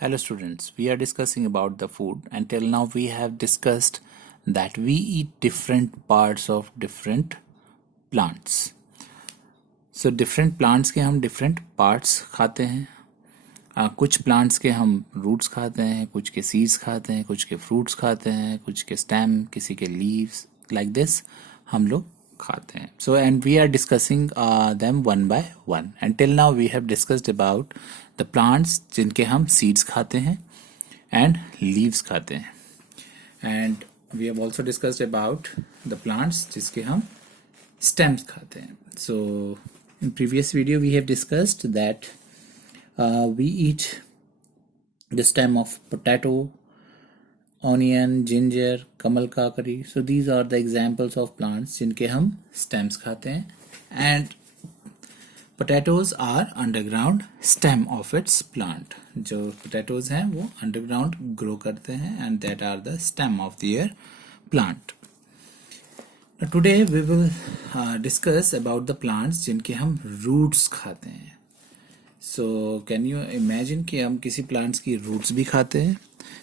Hello students, we are discussing about the food and till now we have discussed that we eat different parts of different plants. So different plants के हम different parts खाते हैं. कुछ plants के हम roots खाते हैं, कुछ के seeds खाते हैं, कुछ के fruits खाते हैं, कुछ के stem, किसी के leaves, like this हम लोग खाते हैं. So and we are discussing them one by one. And till now we have discussed about the plants जिनके हम seeds खाते हैं and leaves खाते हैं. And we have also discussed about the plants जिसके हम stems खाते हैं. So in previous video we have discussed that we eat the stem of potato, onion, ginger, kamal kakari. So these are the examples of plants जिनके हम stems खाते हैं. And potatoes are underground stem of its plant. जो potatoes हैं वो underground grow करते हैं and that are the stem of their plant. Now today we will discuss about the plants जिनके हम roots खाते हैं. So can you imagine कि हम किसी plants की roots भी खाते हैं?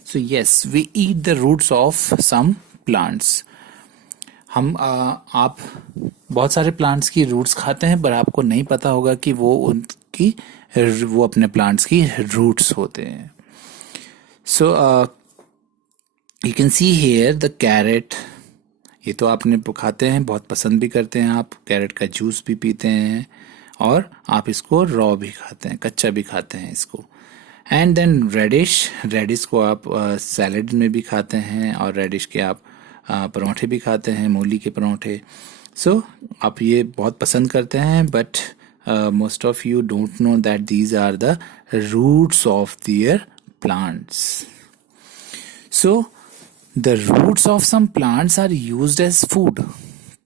So yes, we eat the roots of some plants. हम आप बहुत सारे प्लांट्स की रूट्स खाते हैं पर आपको नहीं पता होगा कि वो अपने प्लांट्स की रूट्स होते हैं. So you can see here the carat. ये तो आपने खाते हैं, बहुत पसंद भी करते हैं आप. कैरेट का जूस भी पीते हैं और आप इसको रॉ भी खाते हैं, कच्चा भी खाते हैं इसको. एंड देन रेडिश को आप सैलेड में भी खाते हैं और रेडिश के आप पराठे भी खाते हैं, मूली के पराठे. सो आप ये बहुत पसंद करते हैं but most of you don't know that these are the roots of their plants. So the roots of some plants are used as food.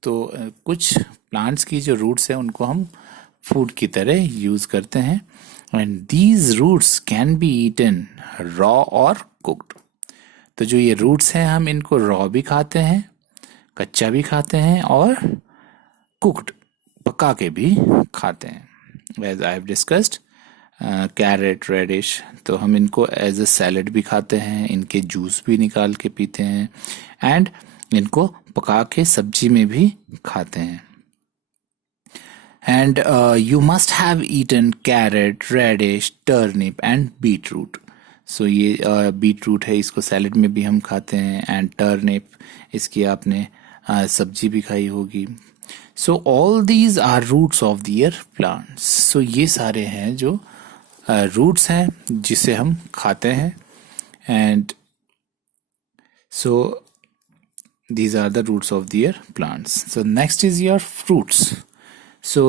तो कुछ प्लांट्स की जो रूट्स हैं उनको हम फूड की तरह यूज करते हैं. And these roots can be eaten raw और कुक्ड. तो जो ये रूट्स हैं हम इनको रॉ भी खाते हैं, कच्चा भी खाते हैं और कुक्ड पका के भी खाते हैं. As I have discussed carrot, radish, तो हम इनको एज अ सैलेड भी खाते हैं, इनके जूस भी निकाल के पीते हैं एंड इनको पका के सब्जी में भी खाते हैं. And you must have eaten carrot, radish, turnip and beetroot. So ये बीटरूट है, इसको सैलेड में भी हम खाते हैं. एंड टर्निप, इसकी आपने सब्जी भी खाई होगी. So all these are roots of their plants. So ये सारे हैं जो रूट्स हैं जिसे हम खाते हैं. And so these are the roots of their plants. So next is your fruits. So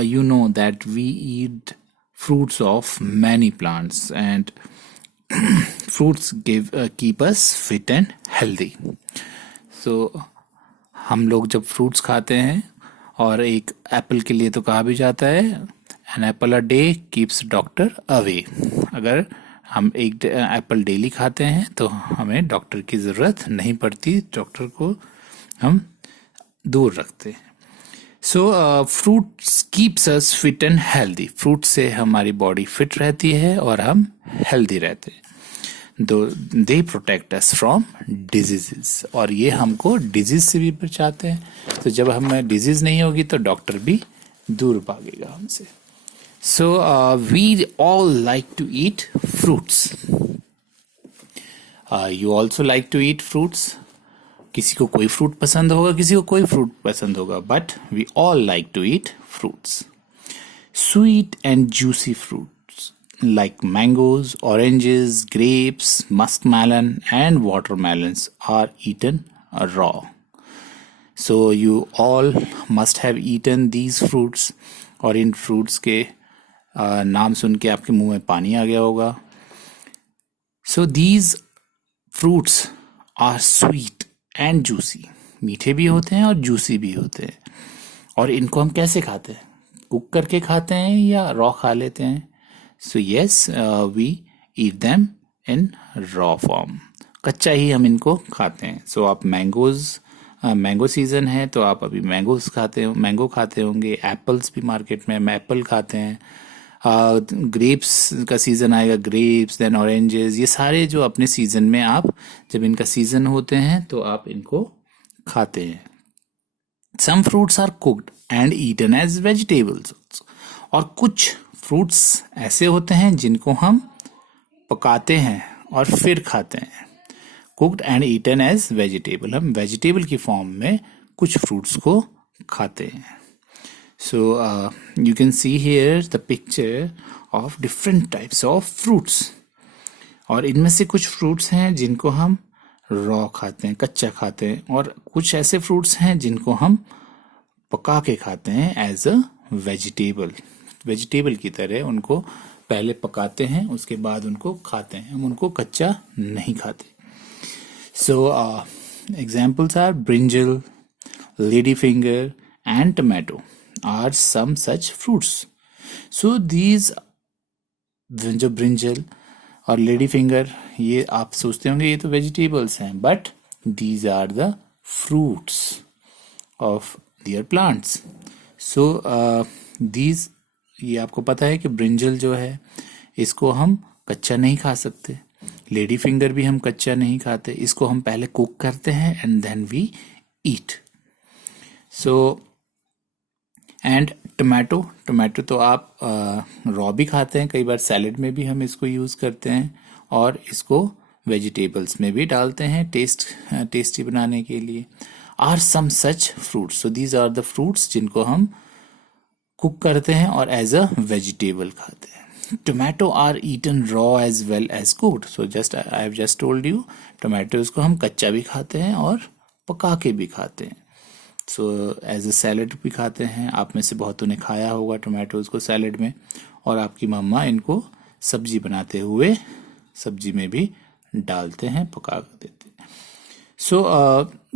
you know that we eat fruits of many plants and fruits keep us fit and healthy. So हम लोग जब fruits खाते हैं, और एक Apple के लिए तो कहा भी जाता है an apple a day keeps doctor away. अगर हम एक एप्पल डेली खाते हैं तो हमें डॉक्टर की ज़रूरत नहीं पड़ती, डॉक्टर को हम दूर रखते हैं. सो fruits keeps us fit and healthy. Fruit से हमारी बॉडी फिट रहती है और हम हेल्दी रहते हैं. They protect us from diseases. और ये हमको डिजीज से भी बचाते हैं. तो जब हमें डिजीज नहीं होगी तो डॉक्टर भी दूर भागेगा हमसे. So we all like to eat fruits. You also like to eat fruits. किसी को कोई फ्रूट पसंद होगा, किसी को कोई फ्रूट पसंद होगा, but we all like to eat fruits. Sweet and juicy fruits like mangoes, oranges, grapes, muskmelon and watermelons are eaten raw. So you all must have eaten these fruits. और इन fruits के नाम सुन के आपके मुंह में पानी आ गया होगा. So these fruits are sweet and juicy. मीठे भी होते हैं और जूसी भी होते हैं. और इनको हम कैसे खाते हैं? कुक करके खाते हैं या रॉ खा लेते हैं? So yes, we eat them in raw form. कच्चा ही हम इनको खाते हैं. सो आप मैंगो सीजन है तो आप अभी मैंगो खाते होंगे. एप्पल्स भी मार्केट में, एप्पल खाते हैं. ग्रेप्स का सीज़न आएगा, ग्रेप्स, देन ऑरेंजेस, ये सारे जो अपने सीज़न में आप जब इनका सीज़न होते हैं तो आप इनको खाते हैं. Some fruits are cooked and eaten as vegetables. और कुछ फ्रूट्स ऐसे होते हैं जिनको हम पकाते हैं और फिर खाते हैं. Cooked and eaten as vegetable, हम वेजिटेबल की फॉर्म में कुछ फ्रूट्स को खाते हैं. So you can see here the picture of different types of fruits. और इनमें से कुछ फ्रूट्स हैं जिनको हम रॉ खाते हैं, कच्चा खाते हैं, और कुछ ऐसे फ्रूट्स हैं जिनको हम पका के खाते हैं एज अ वेजिटेबल. वेजिटेबल की तरह उनको पहले पकाते हैं, उसके बाद उनको खाते हैं. हम उनको कच्चा नहीं खाते. So examples are brinjal, ladyfinger and tomato are some such fruits. So these, जो ब्रिंजल और लेडी फिंगर, ये आप सोचते होंगे ये तो वेजिटेबल्स हैं, but these are the fruits of their plants. So these, ये आपको पता है कि ब्रिंजल जो है इसको हम कच्चा नहीं खा सकते. लेडी फिंगर भी हम कच्चा नहीं खाते, इसको हम पहले कुक करते हैं and then we eat. So and tomato, tomato तो आप रॉ भी खाते हैं, कई बार सैलेड में भी हम इसको यूज़ करते हैं, और इसको वेजिटेबल्स में भी डालते हैं टेस्टी बनाने के लिए. Are some such fruits. So these are the fruits जिनको हम कुक करते हैं और एज अ वेजिटेबल खाते हैं. Tomato are eaten raw as well as cooked. So just I have just told you, tomatoes को हम कच्चा भी खाते हैं और पका के भी खाते हैं. सो एज अ सैलड भी खाते हैं. आप में से बहुतों ने खाया होगा टोमेटोज को सैलड में, और आपकी मम्मा इनको सब्जी बनाते हुए सब्जी में भी डालते हैं, पका देते हैं. So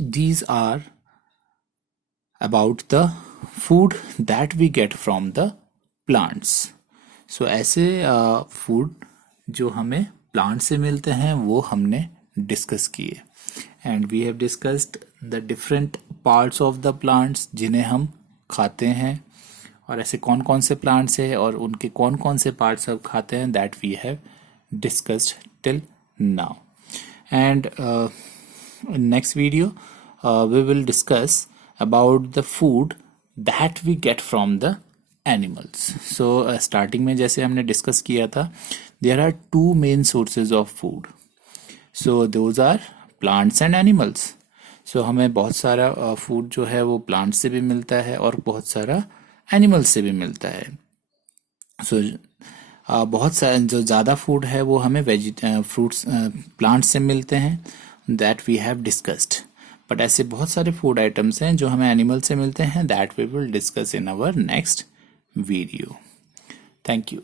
these are about the food that we get from the plants. So ऐसे फूड जो हमें प्लांट से मिलते हैं वो हमने डिस्कस किए. And we have discussed the different parts of the plants जिन्हें हम खाते हैं, और ऐसे कौन कौन से प्लांट्स हैं और उनके कौन कौन से पार्ट्स हम खाते हैं, that we have discussed till now. And next video we will discuss about the food that we get from the animals. So starting में जैसे हमने डिस्कस किया था, there are two main sources of food. So those are plants and animals. So हमें बहुत सारा food जो है वो प्लांट से भी मिलता है और बहुत सारा एनिमल से भी मिलता है. So बहुत सारा जो ज़्यादा फूड है वो हमें फ्रूट्स प्लांट से मिलते हैं, that we have discussed. But ऐसे बहुत सारे फूड आइटम्स हैं जो हमें एनिमल से मिलते हैं, that we will discuss in our next video. Thank you.